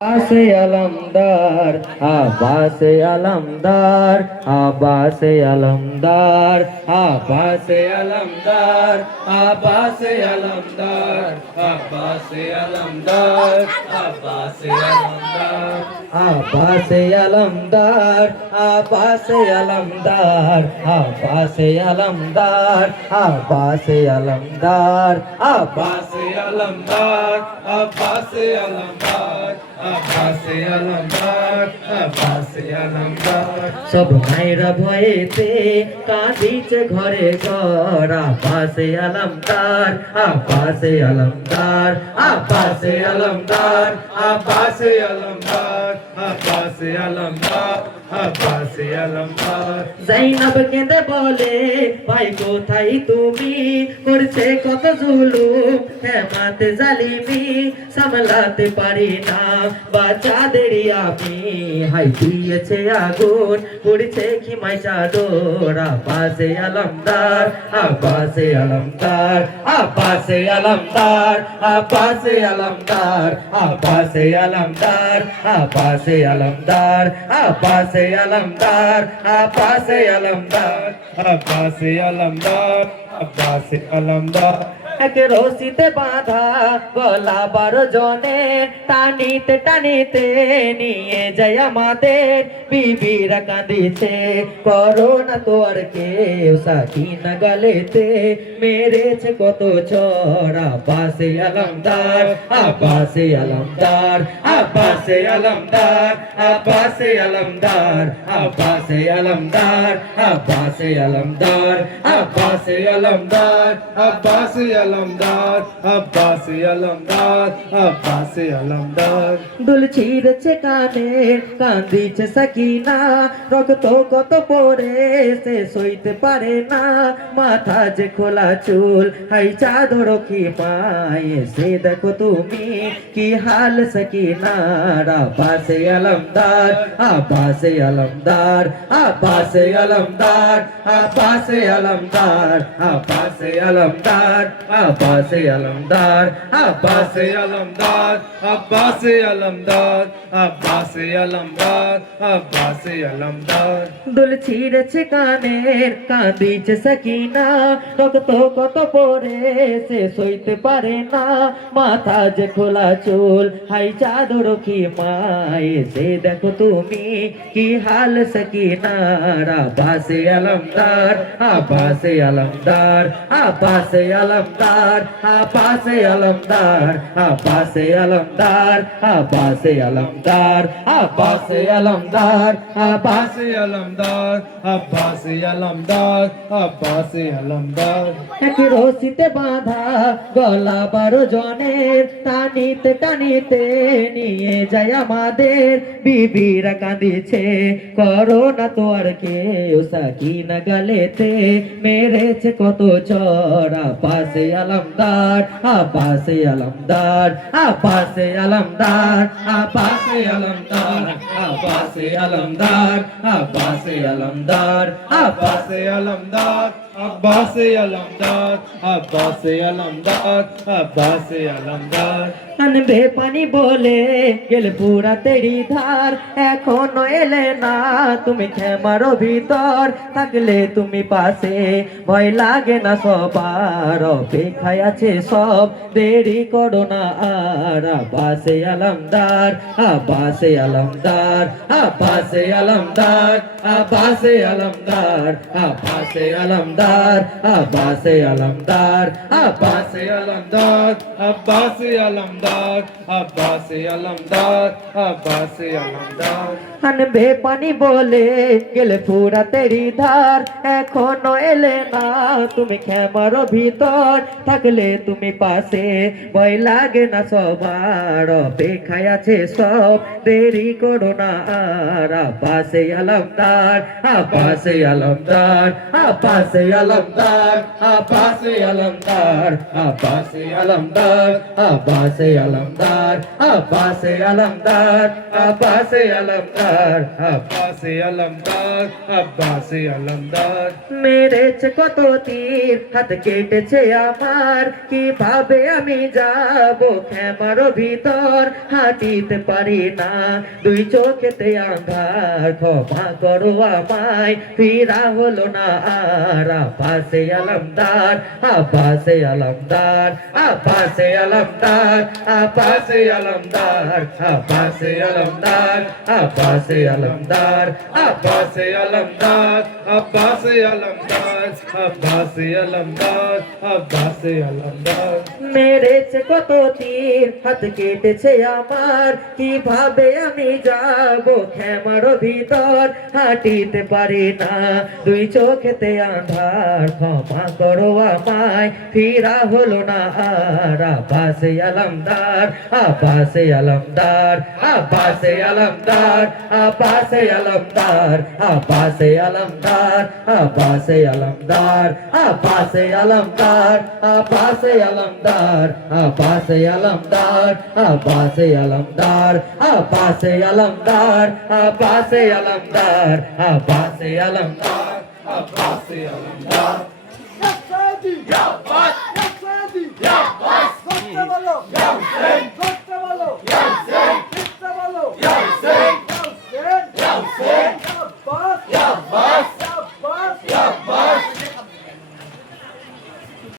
আব্বাসে আলমদার আব্বাসে আলমদার আব্বাসে আলমদার আব্বাসে আলমদার আব্বাসে আলমদার আব্বাসে আলমদার আব্বাসে আলমদার আব্বাসে আলমদার আব্বাসে আলমদার আব্বাসে আলমদার আব্বাসে আলমদার আব্বাসে আলমদার আব্বাসে আলমদার আব্বাসে আলমদার আব্বাসে আলমদার সব মায়েরা ভয়েতে কাঁদিছে ঘরে ঘর আব্বাসে আলমদার আব্বাসে আলমদার আব্বাসে আলমদার আব্বাসে আলমদার আব্বাসে আলমদার আব্বাসে আলমদার জাইনাব কেঁদে বলে ভাই কোথায় তুমি করছে কত জুলুম হেমাতে জালিমি সামলাতে পারি না বাচ্চাদেরই আমি হাই দিয়েছে আগুন পড়ছে খিমাই চাদর আব্বাসে আলমদার আব্বাসে আলমদার আব্বাসে আলমদার আব্বাসে আলমদার আব্বাসে আলমদার আব্বাসে আলমদার আব্বাসে আলমদার আব্বাসে আলমদার আব্বাসে আলমদার আব্বাসে আলমদার এক রশিতে বাঁধা গলা 12 জনে টানিতে টানিতে নিয়ে যায় আমাদের বিবিরা কাঁদিছে করোনা তো আর কেউ সাকিনা গালেতে মেরেছে কত চড় আব্বাসে আলমদার আব্বাসে আলমদার আব্বাসে আলমদার আব্বাসে আলমদার আব্বাসে আলমদার আব্বাসে আলমদার আব্বাসে আলমদার আব্বাসে আলমদার আব্বাসে আলমদার আব্বাসে আলমদার দুল ছিঁড়েছে কানে কান্দিছে সাকিনা রক্ত কত পড়ে সে সইতে পারে না মাথা যে খোলা চুল হাই চাদর কি পায়ে সে দেখো তুমি কি হাল সাকিনার আব্বাসে আলমদার আব্বাসে আলমদার আব্বাসে আলমদার আব্বাসে আলমদার আব্বাসে আলমদার আব্বাসে আলমদার আব্বাসে আলমদার আব্বাসে আলমদার আব্বাসে আলমদার আব্বাসে আলমদার দুল ছিঁড়েছে কানের কাঁদিছে সাকিনা রক্ত কত পড়ে সে সইতে পারে না মাথা যে খোলা চুল হাই চাদর কি মায়ে সে দেখো তুমি কি হাল সাকিনার আব্বাসে আলমদার আব্বাসে আলমদার আব্বাসে আলমদার আব্বাসে আলমদার আব্বাসে আলমদার আব্বাসে আলমদার আব্বাসে আলমদার আব্বাসে আলমদার আব্বাসে আলমদার আব্বাসে আলমদার এক রশিতে বাঁধা গলা 12 জনের টানিতে টানিতে নিয়ে যায় আমাদের বিবিরা কাঁদিছে করোনা তো আর কেউ সাকিনা গালেতে মেরেছে কত চড় আব্বাসে আলমদার আব্বাসে আলমদার আব্বাসে আলমদার আব্বাসে আলমদার আব্বাসে আলমদার আব্বাসে আলমদার আব্বাসে আলমদার আব্বাসে আলমদার আব্বাসে আলমদার আব্বাসে আলমদার আনবে পানি বলে গেল পুরা তেরি ধার এখনো এলে না তুমি খেমার ভিতর থাকলে তুমি পাশে ভয় লাগে না সবার অপেক্ষায় আছে সব দেরি করো না আর আব্বাসে আলমদার আব্বাসে আলমদার আব্বাসে আলমদার আব্বাসে আলমদার আব্বাসে আলমদার আব্বাসে আলমদার আব্বাসে আলমদার আব্বাসে আলমদার আব্বাসে আলমদার আব্বাসে আলমদার আনবে পানি বলে গেলে পুরা তেরি ধার এখনো এলে না তুমি খেমার ভিতর থাকলে তুমি পাশে ভয় লাগে না সবার অপেক্ষায় আছে সব দেরি করো না আর আব্বাসে আলমদার আব্বাসে আলমদার আব্বাসে আলমদার আব্বাসে আলমদার আব্বাসে আলমদার আব্বাসে আলমদার আব্বাসে আলমদার আব্বাসে আলমদার আব্বাসে আলমদার আব্বাসে আলমদার মেরেছে কত তীর হাত কেটেছে আমার কিভাবে আমি যাব ক্ষমার ভিতর হাঁটিতে পারি না দুই চোখেতে আঁধার ক্ষমা করো আমায় ফিরা হলো না আর আব্বাসে আলমদার আব্বাসে আলমদার আব্বাসে আলমদার আব্বাসে আলমদার আব্বাসে আলমদার আব্বাসে আলমদার আব্বাসে আলমদার আব্বাসে আলমদার আব্বাসে আলমদার আব্বাসে আলমদার মেরেছে কত তীর হাত কেটেছে আমার কিভাবে আমি যাব ক্ষমার ভিতর হাঁটিতে পারি না দুই চোখেতে আঁধার ক্ষমা করো আমায় ফিরা হলো না আর আব্বাসে Alamdar আব্বাসে Alamdar আব্বাসে Alamdar আব্বাসে Alamdar আব্বাসে Alamdar আব্বাসে Alamdar আব্বাসে Alamdar আব্বাসে Alamdar আব্বাসে Alamdar আব্বাসে Alamdar আব্বাসে Alamdar আব্বাসে Alamdar আব্বাসে Alamdar আব্বাসে Alamdar Ya Saidi! Ya Saidi! Ya Saidi!